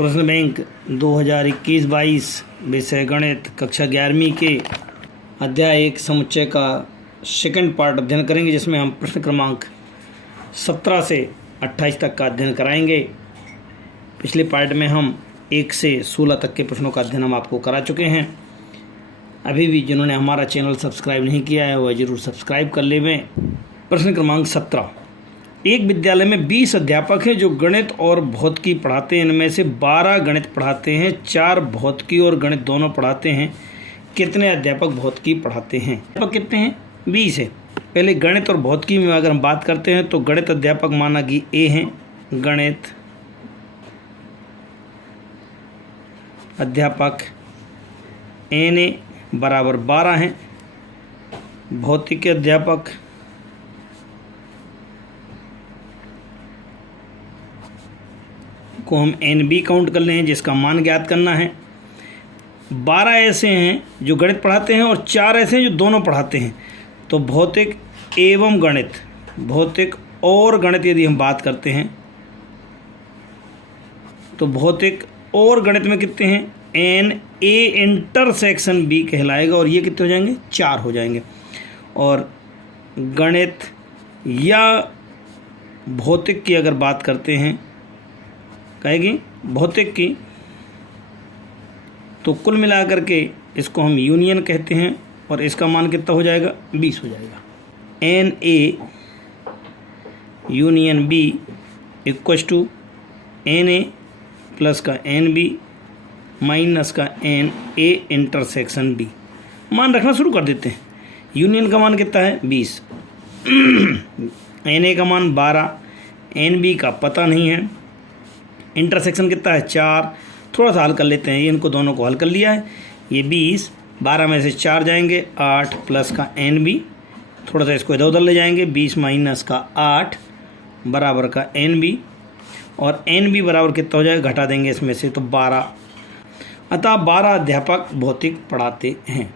प्रश्न बैंक 2021-22 विषय गणित कक्षा 11वीं के अध्याय 1 समुच्चय का सेकंड पार्ट अध्ययन करेंगे, जिसमें हम प्रश्न क्रमांक 17 से 28 तक का अध्ययन कराएंगे। पिछले पार्ट में हम 1 से 16 तक के प्रश्नों का अध्ययन हम आपको करा चुके हैं। अभी भी जिन्होंने हमारा चैनल सब्सक्राइब नहीं किया है वह ज़रूर सब्सक्राइब कर लेवें। प्रश्न क्रमांक 17। एक विद्यालय में 20 अध्यापक हैं जो गणित और भौतिकी पढ़ाते हैं। इनमें से 12 गणित पढ़ाते हैं, 4 भौतिकी और गणित दोनों पढ़ाते हैं। कितने अध्यापक भौतिकी पढ़ाते हैं? अध्यापक कितने हैं? 20 है। पहले गणित और भौतिकी में अगर हम बात करते हैं तो गणित अध्यापक माना कि ए हैं, गणित अध्यापक एन बराबर 12 हैं। भौतिकी अध्यापक को हम एन बी काउंट कर लें, जिसका मान ज्ञात करना है। 12 ऐसे हैं जो गणित पढ़ाते हैं और 4 ऐसे हैं जो दोनों पढ़ाते हैं। तो भौतिक एवं गणित, भौतिक और गणित यदि हम बात करते हैं तो भौतिक और गणित में कितने हैं? एन ए इंटरसेक्शन बी कहलाएगा और ये कितने हो जाएंगे? 4 हो जाएंगे। और गणित या भौतिक की अगर बात करते हैं, कहेगी भौतिक की, तो कुल मिलाकर के इसको हम यूनियन कहते हैं और इसका मान कितना हो जाएगा? 20 हो जाएगा। N A union B equals to N A plus का एन बी माइनस का एन ए इंटरसेक्शन बी। मान रखना शुरू कर देते हैं। यूनियन का मान कितना है? 20। एन ए का मान 12, एन बी का पता नहीं है, इंटरसेक्शन कितना है? 4। थोड़ा सा हल कर लेते हैं, ये इनको दोनों को हल कर लिया है। ये 20, 12 में से 4 जाएंगे, 8 प्लस का एन बी, थोड़ा सा इसको इधर उधर ले जाएंगे, 20 माइनस का 8 बराबर का एन बी, और एन बी बराबर कितना हो जाएगा? घटा देंगे इसमें से तो 12। अतः 12 अध्यापक भौतिक पढ़ाते हैं।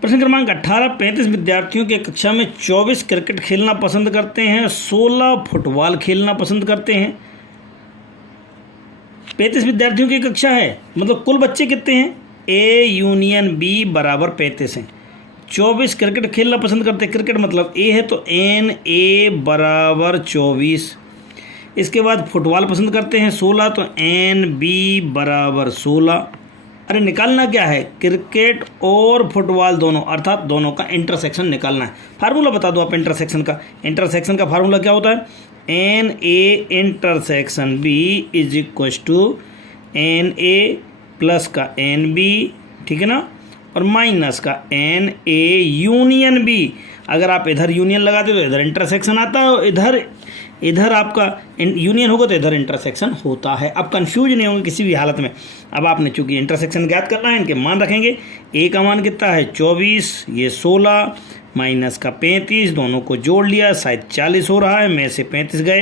प्रश्न क्रमांक 18। 35 विद्यार्थियों की कक्षा में 24 क्रिकेट खेलना पसंद करते हैं, 16 फुटबॉल खेलना पसंद करते हैं। 35 विद्यार्थियों की कक्षा है, मतलब कुल बच्चे कितने हैं? ए यूनियन बी बराबर 35 हैं। 24 क्रिकेट खेलना पसंद करते हैं, क्रिकेट मतलब ए है तो एन ए बराबर 24। इसके बाद फुटबॉल पसंद करते हैं 16, तो एन बी बराबर 16। अरे निकालना क्या है? क्रिकेट और फुटबॉल दोनों, अर्थात दोनों का इंटरसेक्शन निकालना है। फार्मूला बता दो आप इंटरसेक्शन का। इंटरसेक्शन का फार्मूला क्या होता है? N A intersection B is equal to N A plus का एन बी, ठीक है ना, और माइनस का एन ए यूनियन बी। अगर आप इधर यूनियन लगाते हो तो इधर इंटरसेक्शन आता है, और इधर आपका यूनियन होगा तो इधर इंटरसेक्शन होता है। अब कंफ्यूज नहीं होंगे किसी भी हालत में। अब आपने चूंकि इंटरसेक्शन ज्ञात करना है, इनके मान रखेंगे। ए का मान कितना है? 24, ये 16 माइनस का 35, दोनों को जोड़ लिया, शायद 40 हो रहा है, में से 35 गए,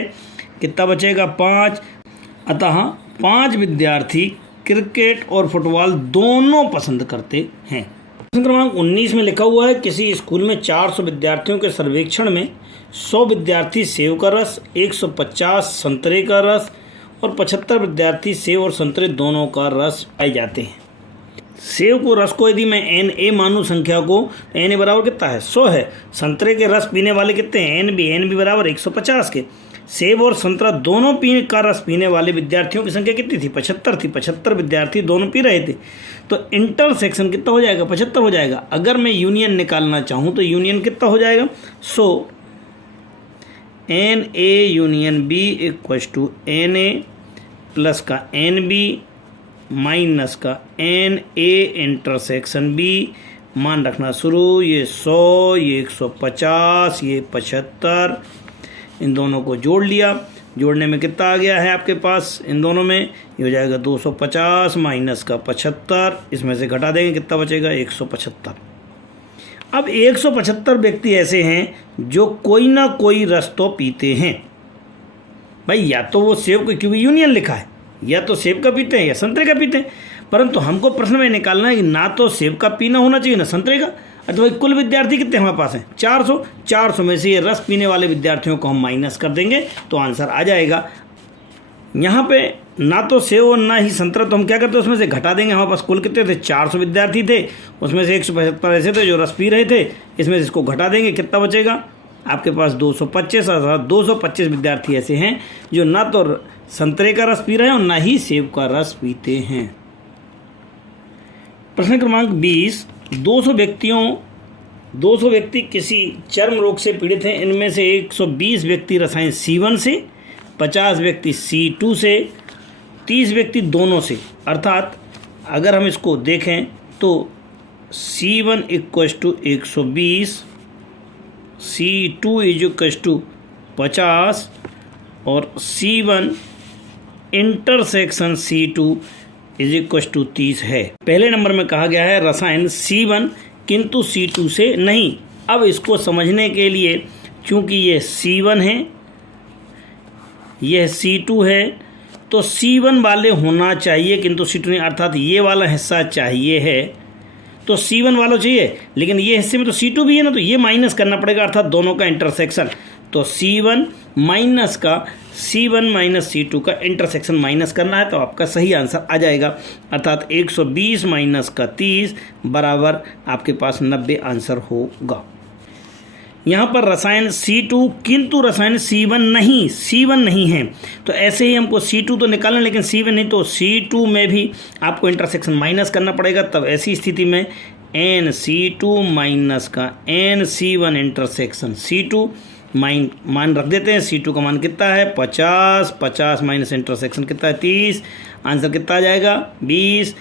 कितना बचेगा? 5। अतः 5 विद्यार्थी क्रिकेट और फुटबॉल दोनों पसंद करते हैं। प्रश्न क्रमांक 19 में लिखा हुआ है, किसी स्कूल में 400 विद्यार्थियों के सर्वेक्षण में 100 विद्यार्थी सेब का रस, 150 संतरे का रस और 75 विद्यार्थी सेब और संतरे दोनों का रस पाए जाते हैं। सेब को रस को यदि मैं एन ए मानूं संख्या को, एन ए बराबर कितना है? 100 है। संतरे के रस पीने वाले कितने हैं? एन बी बराबर 150 के। सेब और संतरा दोनों का रस पीने वाले विद्यार्थियों की संख्या कितनी थी? 75 थी। 75 विद्यार्थी दोनों पी रहे थे, तो इंटरसेक्शन कितना हो जाएगा? 75 हो जाएगा। अगर मैं यूनियन निकालना चाहूँ तो यूनियन कितना हो जाएगा? 100 N A union B equals to N A plus का एन बी माइनस का एन ए इंटरसेक्शन बी। मान रखना शुरू, ये 100, ये 150, ये 75, इन दोनों को जोड़ लिया। जोड़ने में कितना आ गया है आपके पास? इन दोनों में ये हो जाएगा 250 माइनस का 75, इसमें से घटा देंगे, कितना बचेगा? 175। अब 175 व्यक्ति ऐसे हैं जो कोई ना कोई रस तो पीते हैं। भाई या तो वो सेब का, क्योंकि यूनियन लिखा है, या तो सेब का पीते हैं या संतरे का पीते हैं, परंतु हमको प्रश्न में निकालना है कि ना तो सेब का पीना होना चाहिए ना संतरे का। तो भाई कुल विद्यार्थी कितने हमारे पास हैं? 400 में से ये रस पीने वाले विद्यार्थियों को हम माइनस कर देंगे तो आंसर आ जाएगा। यहाँ पे ना तो सेव और ना ही संतरा, तो हम क्या करते हैं उसमें से घटा देंगे। हमारे पास कुल कितने थे, 400 विद्यार्थी थे, उसमें से 175 ऐसे थे जो रस पी रहे थे, इसमें से इसको घटा देंगे, कितना बचेगा आपके पास 225। अर्थात 225 विद्यार्थी ऐसे हैं जो ना तो संतरे का रस पी रहे हैं और ना ही सेब का रस पीते हैं। प्रश्न क्रमांक 20, 200 व्यक्ति किसी चर्म रोग से पीड़ित हैं। इनमें से 120 व्यक्ति रसायन C1 से, 50 व्यक्ति C2 से, 30 व्यक्ति दोनों से। अर्थात अगर हम इसको देखें तो C1 = 120, C2 = 50 और C1 इंटरसेक्शन C2 = 30 है। पहले नंबर में कहा गया है रसायन C1 किंतु C2 से नहीं। अब इसको समझने के लिए चूंकि ये C1 है, यह C2 है, तो C1 वाले होना चाहिए किंतु C2 नहीं, अर्थात ये वाला हिस्सा चाहिए है तो C1 वाला चाहिए, लेकिन ये हिस्से में तो C2 भी है ना, तो ये माइनस करना पड़ेगा, अर्थात दोनों का इंटरसेक्शन। तो C1 माइनस C2 का इंटरसेक्शन माइनस करना है, तो आपका सही आंसर आ जाएगा। अर्थात 120 माइनस का 30 बराबर आपके पास 90 आंसर होगा। यहाँ पर रसायन C2 किंतु रसायन C1 नहीं है, तो ऐसे ही हमको C2 तो निकालना लेकिन C1 नहीं, तो C2 में भी आपको इंटरसेक्शन माइनस करना पड़ेगा। तब ऐसी स्थिति में NC2 माइनस का NC1 इंटरसेक्शन C2 मान रख देते हैं। C2 का मान कितना है 50 माइनस इंटरसेक्शन कितना है 30, आंसर कितना आ जाएगा 20।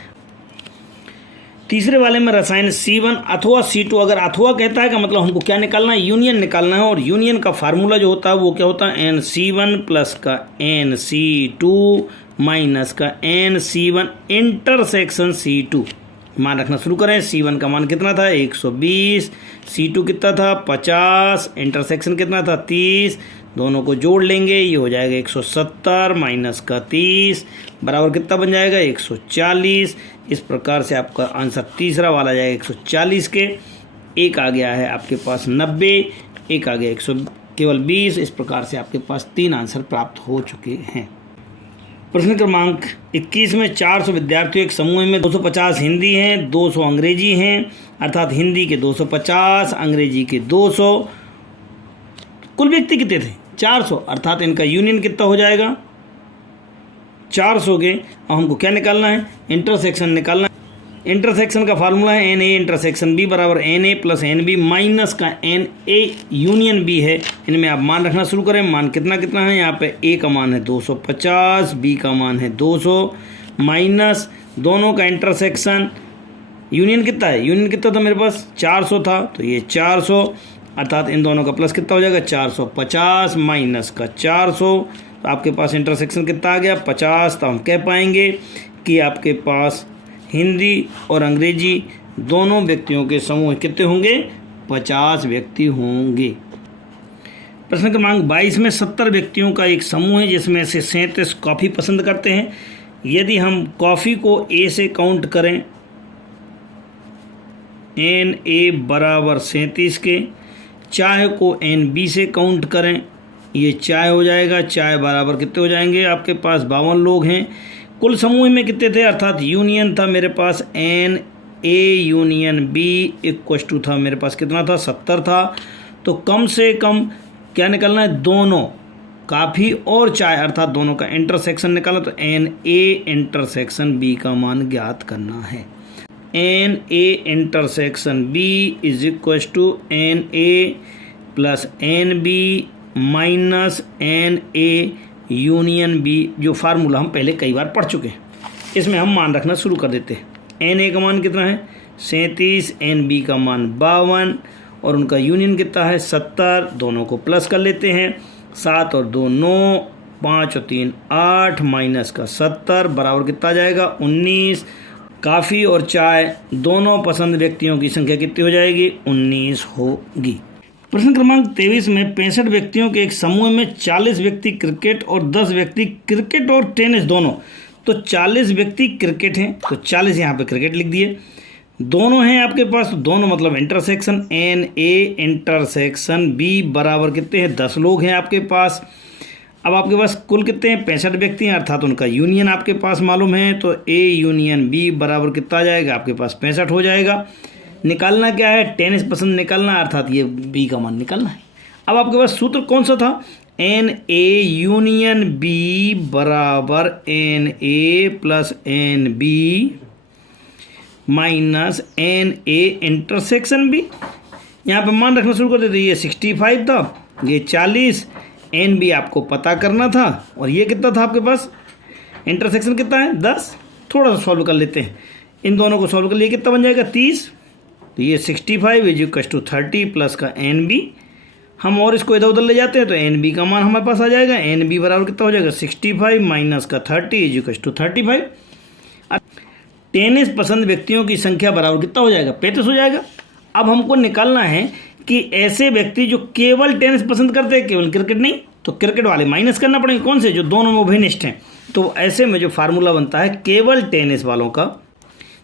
तीसरे वाले में रसायन C1 अथवा C2, अगर अथवा कहता है का मतलब हमको क्या निकालना है, यूनियन निकालना है, और यूनियन का फार्मूला जो होता है वो क्या होता है NC1 प्लस का NC2 माइनस का NC1 इंटरसेक्शन C2। मान रखना शुरू करें। C1 का मान कितना था 120, C2 कितना था 50, इंटरसेक्शन कितना था 30, दोनों को जोड़ लेंगे, ये हो जाएगा 170 माइनस का 30 बराबर कितना बन जाएगा 140। इस प्रकार से आपका आंसर तीसरा वाला जाएगा 140 के। एक आ गया है आपके पास 90, एक आ गया 120। इस प्रकार से आपके पास 3 आंसर प्राप्त हो चुके हैं। प्रश्न क्रमांक 21 में 400 विद्यार्थियों एक समूह में 250 हिंदी हैं, 200 अंग्रेजी हैं, अर्थात हिंदी के 250, अंग्रेजी के 200। कुल व्यक्ति कितने थे 400, अर्थात इनका यूनियन कितना हो जाएगा 400 के। अब हमको क्या निकालना है, इंटरसेक्शन निकालना है। इंटरसेक्शन का फार्मूला है NA इंटरसेक्शन B बराबर NA प्लस NB माइनस का NA यूनियन B है। इनमें आप मान रखना शुरू करें। मान कितना कितना है, यहाँ पे A का मान है 250, B का मान है 200 माइनस दोनों का इंटरसेक्शन यूनियन कितना है, यूनियन कितना था मेरे पास 400 था, तो ये 400, अर्थात इन दोनों का प्लस कितना हो जाएगा 450 माइनस का 400, तो आपके पास इंटरसेक्शन कितना आ गया 50। तो हम कह पाएंगे कि आपके पास हिंदी और अंग्रेजी दोनों व्यक्तियों के समूह कितने होंगे 50 व्यक्ति होंगे। प्रश्न क्रमांक 22 में 70 व्यक्तियों का एक समूह है जिसमें से 37 कॉफ़ी पसंद करते हैं। यदि हम कॉफ़ी को A से काउंट करें NA बराबर 37 के, चाय को NB से काउंट करें, ये चाय हो जाएगा, चाय बराबर कितने हो जाएंगे आपके पास 52 लोग हैं। कुल समूह में कितने थे, अर्थात यूनियन था मेरे पास NA यूनियन B = था मेरे पास कितना था 70 था। तो कम से कम क्या निकलना है, दोनों काफ़ी और चाय अर्थात दोनों का इंटरसेक्शन निकाला, तो NA इंटरसेक्शन B का मान ज्ञात करना है। NA intersection B = NA plus NB minus NA union B, जो फार्मूला हम पहले कई बार पढ़ चुके हैं। इसमें हम मान रखना शुरू कर देते हैं। NA का मान कितना है 37, NB का मान 52 और उनका यूनियन कितना है 70। दोनों को प्लस कर लेते हैं, 7 और 2 9, 5 और 3 8 माइनस का 70 बराबर कितना आ जाएगा 19। काफ़ी और चाय दोनों पसंद व्यक्तियों की संख्या कितनी हो जाएगी 19 होगी। प्रश्न क्रमांक 23 में 65 व्यक्तियों के एक समूह में 40 व्यक्ति क्रिकेट और 10 व्यक्ति क्रिकेट और टेनिस दोनों, तो 40 व्यक्ति क्रिकेट हैं, तो 40 यहाँ पे क्रिकेट लिख दिए। दोनों हैं आपके पास, तो दोनों मतलब इंटरसेक्शन NA इंटरसेक्शन B बराबर कितने हैं 10 लोग हैं आपके पास। अब आपके पास कुल कितने हैं? 65 व्यक्ति हैं, अर्थात उनका यूनियन आपके पास मालूम है, तो ए यूनियन बी बराबर कितना आ जाएगा? आपके पास 65 हो जाएगा। निकालना क्या है? 10% निकालना, अर्थात ये बी का मान निकालना है। अब आपके पास सूत्र कौन सा था? एन ए यूनियन बी बराबर N A plus N B minus N A intersection B. यहाँ पे मान रखना शुरू कर देते। ये 65 था, ये 40, एन बी आपको पता करना था, और ये कितना था आपके पास? इंटरसेक्शन कितना है? 10। थोड़ा सा सॉल्व कर लेते हैं, इन दोनों को सॉल्व कर लिए कितना बन जाएगा? 30। तो ये 65 इज इक्वल टू 30 प्लस का एन बी। हम और इसको इधर उधर ले जाते हैं तो एन बी का मान हमारे पास आ जाएगा। एन बी बराबर कितना हो जाएगा? 65 माइनस का 30 इज इक्वल टू 35। 10% व्यक्तियों की संख्या बराबर कितना हो जाएगा? 35 हो जाएगा। अब हमको निकालना है कि ऐसे व्यक्ति जो केवल टेनिस पसंद करते हैं, केवल क्रिकेट नहीं, तो क्रिकेट वाले माइनस करना पड़ेंगे। कौन से? जो दोनों में उभयनिष्ठ हैं। तो ऐसे में जो फार्मूला बनता है केवल टेनिस वालों का,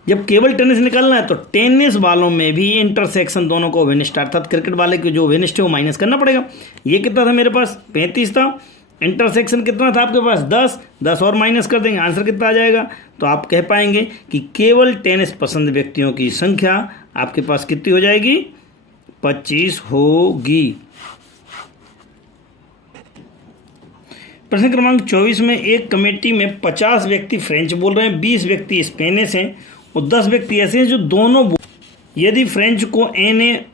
जब केवल टेनिस निकालना है तो टेनिस वालों में भी इंटरसेक्शन दोनों को उभयनिष्ठ, अर्थात क्रिकेट वाले के जो उभयनिष्ठ है वो माइनस करना पड़ेगा। ये कितना था मेरे पास? 35 था। इंटरसेक्शन कितना था आपके पास? 10 और माइनस कर देंगे, आंसर कितना आ जाएगा? तो आप कह पाएंगे कि केवल टेनिस पसंद व्यक्तियों की संख्या आपके पास कितनी हो जाएगी? 25 होगी। प्रश्न क्रमांक 24 में एक कमेटी में 50 व्यक्ति फ्रेंच बोल रहे हैं, 20 व्यक्ति स्पेनिश हैं और 10 व्यक्ति ऐसे हैं जो दोनों यदि फ्रेंच को एन ए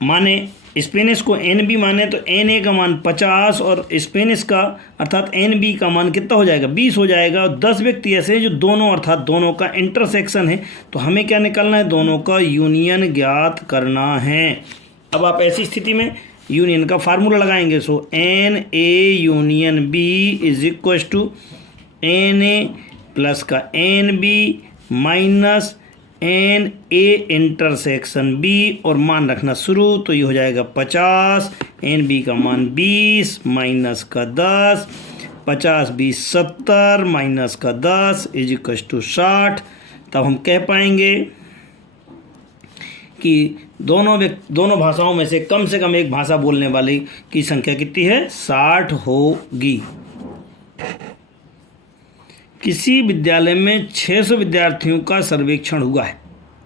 माने, स्पेनिश को एन बी माने, तो एन ए का मान 50 और स्पेनिश का अर्थात एन बी का मान कितना हो जाएगा? 20 हो जाएगा। और 10 व्यक्ति ऐसे हैं जो दोनों अर्थात दोनों का इंटरसेक्शन है, तो हमें क्या निकालना है? दोनों का यूनियन ज्ञात करना है। अब आप ऐसी स्थिति में यूनियन का फार्मूला लगाएंगे। So n A union b is equal to N A plus का N B minus N A intersection b, और मान रखना शुरू, तो ये हो जाएगा 50, एन बी का मान 20 माइनस का 10, 50 20 70 माइनस का 10 इज इक्व टू 60। तब हम कह पाएंगे कि दोनों भाषाओं में से कम एक भाषा बोलने वाले की संख्या कितनी है? 60 होगी। किसी विद्यालय में 600 विद्यार्थियों का सर्वेक्षण हुआ है।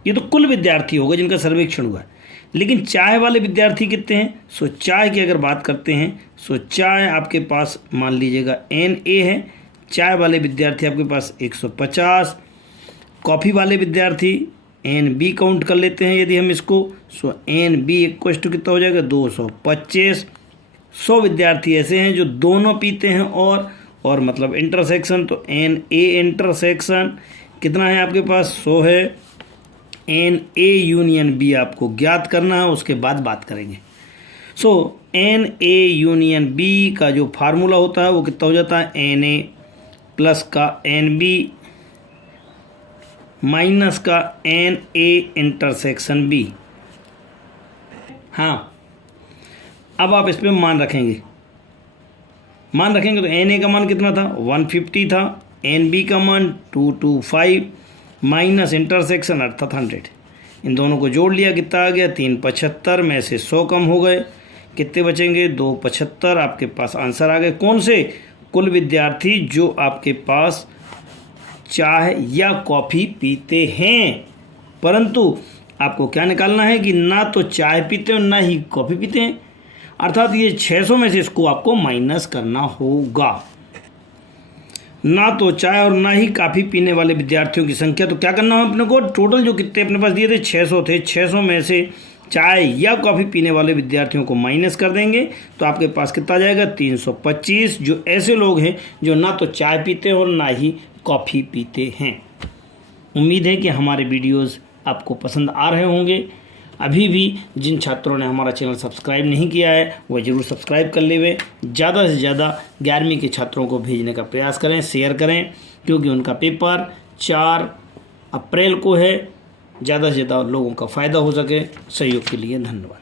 ये तो कुल विद्यार्थी होगा जिनका सर्वेक्षण हुआ है, लेकिन चाय वाले विद्यार्थी कितने हैं? सो चाय की अगर बात करते हैं, सो चाय आपके पास मान लीजिएगा एन ए है, चाय वाले विद्यार्थी आपके पास 150, कॉफ़ी वाले विद्यार्थी एन बी काउंट कर लेते हैं यदि हम इसको, सो एन बी इक्वल टू कितना हो जाएगा? 225। 100 विद्यार्थी ऐसे हैं जो दोनों पीते हैं और मतलब इंटरसेक्शन, तो एन ए इंटरसेक्शन कितना है आपके पास? 100 है। एन ए यूनियन बी आपको ज्ञात करना है, उसके बाद बात करेंगे। सो एन ए यूनियन बी का जो फार्मूला होता है वो कितना हो जाता है? एन ए प्लस का एन बी माइनस का एन ए इंटरसेक्शन बी। हाँ, अब आप इस पर मान रखेंगे तो एन ए का मान कितना था? 150 था। एन बी का मान 225 माइनस इंटरसेक्शन अर्थात 100। इन दोनों को जोड़ लिया, कितना आ गया? 375 में से 100 कम हो गए, कितने बचेंगे? 275 आपके पास आंसर आ गए। कौन से? कुल विद्यार्थी जो आपके पास चाय या कॉफ़ी पीते हैं। परंतु आपको क्या निकालना है कि ना तो चाय पीते हैं और ना ही कॉफ़ी पीते हैं, अर्थात ये 600 में से इसको आपको माइनस करना होगा। ना तो चाय और ना ही काफ़ी पीने वाले विद्यार्थियों की संख्या, तो क्या करना है अपने को? टोटल जो कितने अपने पास दिए थे 600 थे, 600 में से चाय या कॉफ़ी पीने वाले विद्यार्थियों को माइनस कर देंगे, तो आपके पास कितना आ जाएगा? 325 जो ऐसे लोग हैं जो ना तो चाय पीते हैं और ना ही कॉफ़ी पीते हैं। उम्मीद है कि हमारे वीडियोस आपको पसंद आ रहे होंगे। अभी भी जिन छात्रों ने हमारा चैनल सब्सक्राइब नहीं किया है वह ज़रूर सब्सक्राइब कर लेवे। ज़्यादा से ज़्यादा 11वीं के छात्रों को भेजने का प्रयास करें, शेयर करें, क्योंकि उनका पेपर 4 अप्रैल को है। ज़्यादा से ज़्यादा लोगों का फ़ायदा हो सके। सहयोग के लिए धन्यवाद।